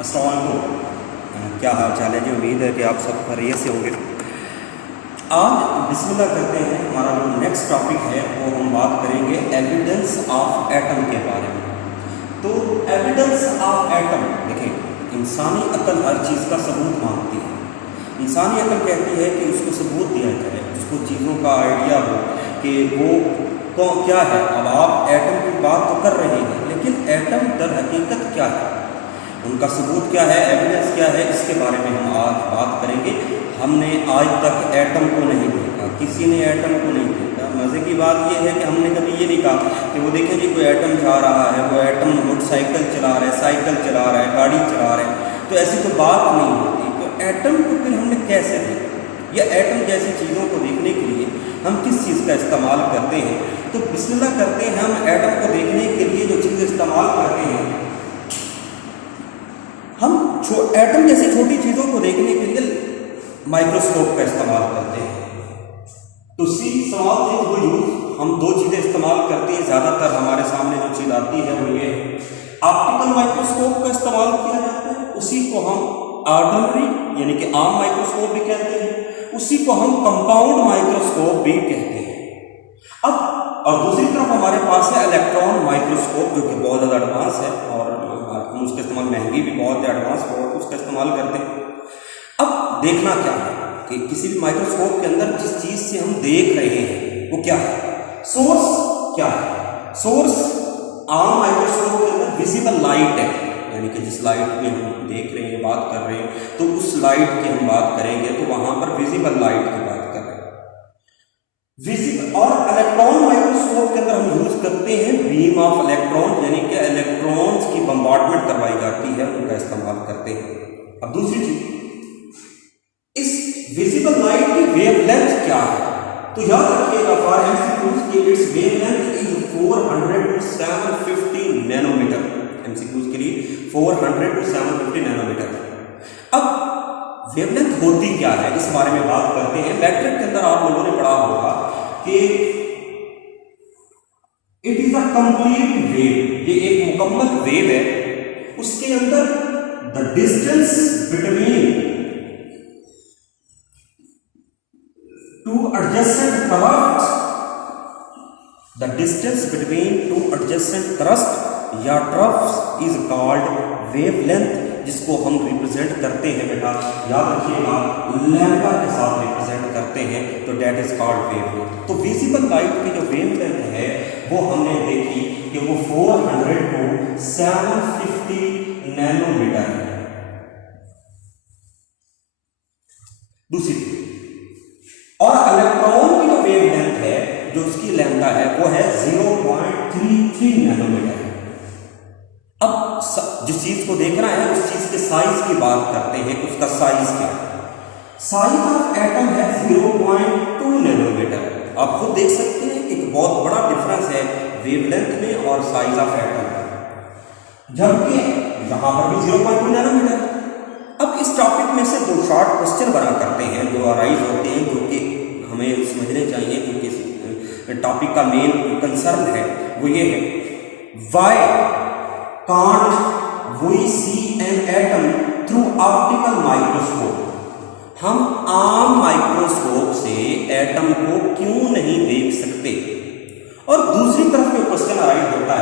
अस्सलाम वालेकुम। क्या हाल चाल है जी? उम्मीद है कि आप सब खैरियत से होंगे। आज बिस्मिल्लाह करते हैं। हमारा जो नेक्स्ट टॉपिक है वो हम बात करेंगे एविडेंस ऑफ एटम के बारे में। तो एविडेंस ऑफ एटम, देखिए, इंसानी अक्ल हर चीज़ का सबूत मांगती है। इंसानी अक्ल कहती है कि उसको सबूत दिया जाए, उसको चीज़ों का आइडिया हो कि वो क्या है। अब आप एटम की बात तो कर रहे हैं, लेकिन एटम दर हकीकत क्या है, उनका सबूत क्या है, एविडेंस क्या है, इसके बारे में हम आज बात करेंगे। हमने आज तक एटम को नहीं देखा, किसी ने एटम को नहीं देखा। मज़े की बात यह है कि हमने कभी ये नहीं कहा कि वो देखें जी कोई एटम जा रहा है, वो एटम मोटरसाइकिल चला रहा है, साइकिल चला रहा है, गाड़ी चला रहा है, तो ऐसी तो बात नहीं होती। तो एटम को फिर हमने कैसे देखा, या एटम जैसी चीज़ों को देखने के लिए हम किस चीज़ का इस्तेमाल करते हैं। तो बिस्मिल्लाह करते हैं, हम एटम को देखने के लिए जो चीज़ इस्तेमाल करते हैं, हम एटम जैसी छोटी चीज़ों को देखने के लिए माइक्रोस्कोप का इस्तेमाल करते हैं। तो सी सवाल थे वो यूज हम दो चीज़ें इस्तेमाल करते हैं। ज़्यादातर हमारे सामने जो चीज़ आती है वो ये है, ऑप्टिकल माइक्रोस्कोप का इस्तेमाल किया जाता है। उसी को हम ऑर्डिनरी यानी कि आम माइक्रोस्कोप भी कहते हैं, उसी को हम कंपाउंड माइक्रोस्कोप भी कहते हैं। अब और दूसरी तरफ हमारे पास है इलेक्ट्रॉन माइक्रोस्कोप, जो कि बहुत ज़्यादा एडवांस है और हम उसका इस्तेमाल, महंगी भी बहुत है, एडवांस बहुत, उसका इस्तेमाल करते हैं। अब देखना क्या है कि किसी भी माइक्रोस्कोप के अंदर जिस चीज़ से हम देख रहे हैं वो क्या है, सोर्स क्या है। सोर्स आम माइक्रोस्कोप के अंदर विजिबल लाइट है, यानी कि जिस लाइट में हम देख रहे हैं, बात कर रहे हैं, तो उस लाइट की हम बात करेंगे तो वहाँ पर विजिबल लाइट की बात कर रहे हैं, विजिबल। और इलेक्ट्रॉन माइक्रोस्कोप के अंदर हम यूज करते हैं बीम ऑफ इलेक्ट्रॉन, यानी कि इलेक्ट्रॉन्स की बम्बार्डमेंट करवाई जाती है, उनका इस्तेमाल करते हैं। अब दूसरी चीज, इस विजिबल लाइट की वेवलेंथ क्या है, तो याद रखिएगा फॉर एमसीक्यूज कि it's wavelength is 400 to 750 nanometre. MCQs के लिए 400 to 750 नैनोमीटर। अब वेवलेंथ होती क्या है, इस बारे में बात करते हैं। मैट्रिक के अंदर आप लोगों ने पढ़ा होगा कि it is a complete wave, ये एक मुकम्मल वेव है। उसके अंदर the distance between two adjacent crust, the distance between two adjacent crust या ट्रफ्स इज कॉल्ड वेवलेंथ, जिसको हम रिप्रेजेंट करते हैं, बेटा याद रखिएगा, लैम्डा के साथ रिप्रेजेंट करते हैं, तो डेट इज कॉल्ड वेवलेंथ। तो विजिबल लाइट की जो वेवलेंथ है वो हमने देखी कि वो 400 to 750 नैनोमीटर है। दूसरी, और इलेक्ट्रॉन की जो वेवलेंथ है, जो उसकी लैम्डा है, वो है 0.33 नैनोमीटर। अब जिस चीज को देखना है उस चीज के साइज की बात करते हैं कि उसका साइज क्या है। साइज ऑफ एटम है 0.2 नैनोमीटर। आप खुद देख सकते हैं कि एक बहुत बड़ा डिफरेंस है वेवलेंथ में और साइज ऑफ एटम में, जबकि यहां पर भी 0.2 नैनोमीटर। अब इस टॉपिक में से दो शॉर्ट क्वेश्चन बना करते हैं जो अराइज होते हैं, जो कि हमें समझने चाहिए, जो कि टॉपिक का मेन कंसर्न है। वो ये है, why can't we see an atom through optical microscope? हम आम माइक्रोस्कोप से एटम को क्यों नहीं देख सकते। और दूसरी तरफ जो क्वेश्चन अराइज होता है